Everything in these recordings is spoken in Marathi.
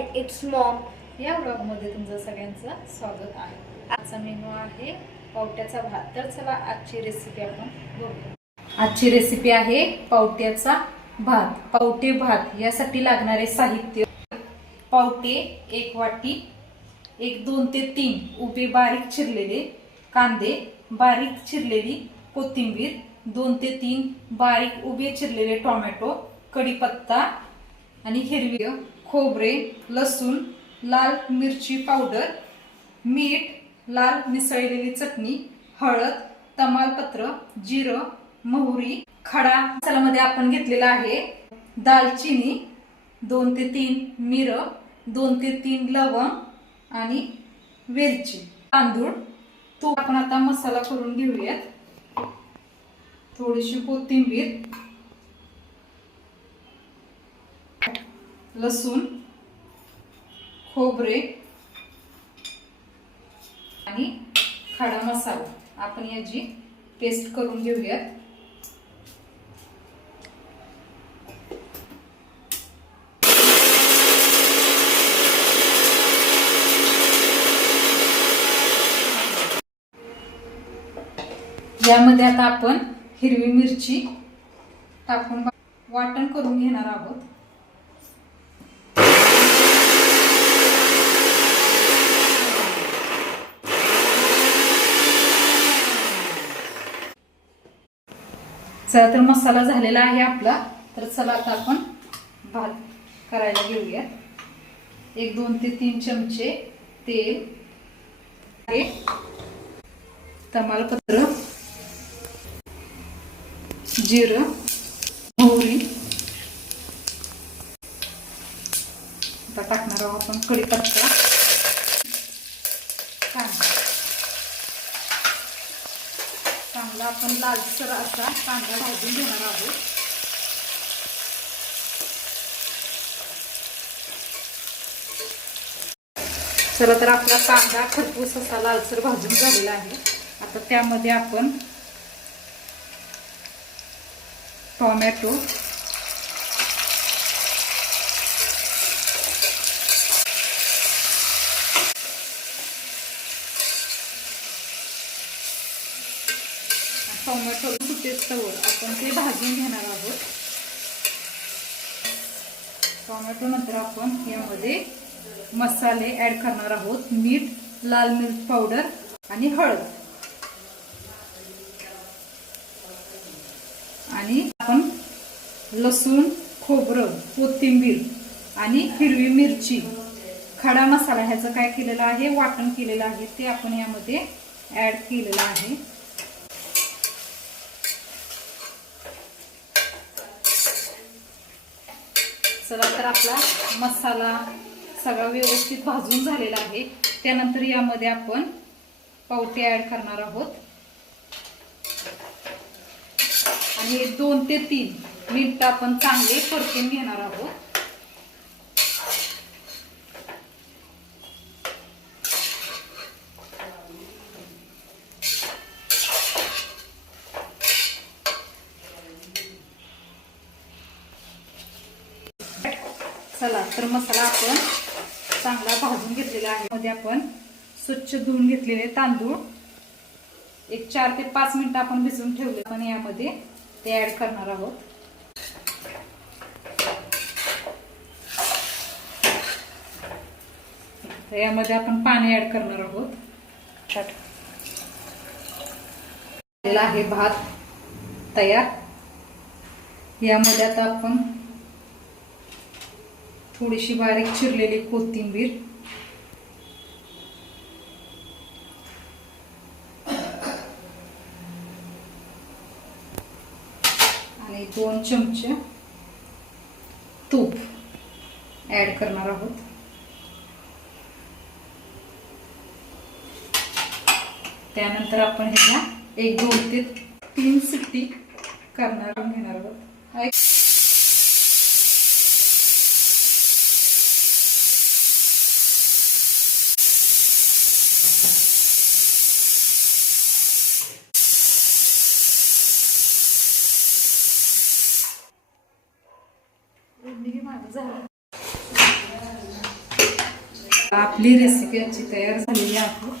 and its mom. या व्लॉगमध्ये तुमचं सगळ्यांचं स्वागत आहे। आजचा मेनू आहे पावट्याचा भात। तर चला आजची रेसिपी आपण बघूया। आजची रेसिपी आहे पावट्याचा भात। पावटे भात यासाठी लागणारे साहित्य: पावटे 1 वाटी, 2 ते 3 उभे बारीक चिरलेले कांदे, बारीक चिरलेली कोथिंबीर, 2 ते 3 बारीक उभे चिरलेले टोमॅटो, कढीपत्ता आणि हिरवी खोबरे, लसूण, लाल मिरची पावडर, मीठ, लाल मिसळलेली चटणी, हळद, तमालपत्र, जिरं, मोहरी, खडा मसाल्यामध्ये आपण घेतलेला आहे दालचिनी, 2 ते 3 मिरं, 2 ते 3 लवंग आणि वेलची, तांदूळ, तूप। आपण आता मसाला करून घेऊयात। थोडीशी कोथिंबीर, लसूण, खोबरे आणि खडा मसाला आपण याची पेस्ट करून घेऊयात। यामध्ये आता आपण हिरवी मिरची टाकून वाटण करून घेणार आहोत। चला तर मसाला झालेला आहे आपला। तर चला आता आपण भात करायला घेऊयात। 2 ते 3 चमचे तेल, तमालपत्र, जिरं, मोहरी, आता टाकणार आहोत आपण कढीपत्ता, कांदा। चांगला आपण लालसर असा कांदा भाजून घेणार आहोत। चला तर आपला कांदा खरपूस असा लालसर भाजून झालेला आहे। आता त्यामध्ये आपण टोमॅटो, टोमॅटो सुटेस्तवर आपण ते भाजून घेणार आहोत। टोमॅटो नंतर आपण यामध्ये मसाले ऍड करणार आहोत: मीठ, लाल मिर्च पावडर आणि हळद। आणि आपण लसूण, खोबरं, कोथिंबीर आणि हिरवी मिरची, खडा मसाला ह्याचं काय केलेलं आहे, वाटण केलेलं आहे, ते आपण यामध्ये ऍड केलेलं आहे। चला तर आपला मसाला सगळा व्यवस्थित भाजून झालेला आहे। त्यानंतर यामध्ये आपण पावटे ऍड करणार आहोत आणि 2 ते 3 मिनिट आपण चांगले परतून घेणार आहोत। चला तर मसाला आपण चांगला भाजून घेतलेला आहे। मध्ये आपण स्वच्छ धुवून घेतलेले तांदूळ 4 ते 5 मिनिट आपण भिजवून ठेवले, आपण यामध्ये ते ऍड करणार आहोत। तर यामध्ये आपण पाणी ऍड करणार आहोत। आहे भात तयार। यामध्ये आता आपण थोडीशी बारीक चिरलेली कोथिंबीर, आणि 2 चमचे तूप ऍड करणार आहोत। त्यानंतर आपण ह्याला 2 ते 3 शिट्टी घेणार आहोत। आपली रेसिपी आजची तयार झालेली आहे.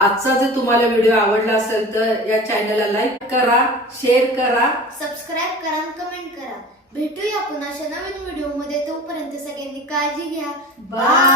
आजचा जर तुम्हाला व्हिडिओ आवडला असेल तर या चॅनलला लाईक करा, शेअर करा, सबस्क्राईब करा आणि कमेंट करा. भेटूया पुन्हा अशा नवीन व्हिडिओ मध्ये. तोपर्यंत सगळ्यांनी काळजी घ्या. बाय.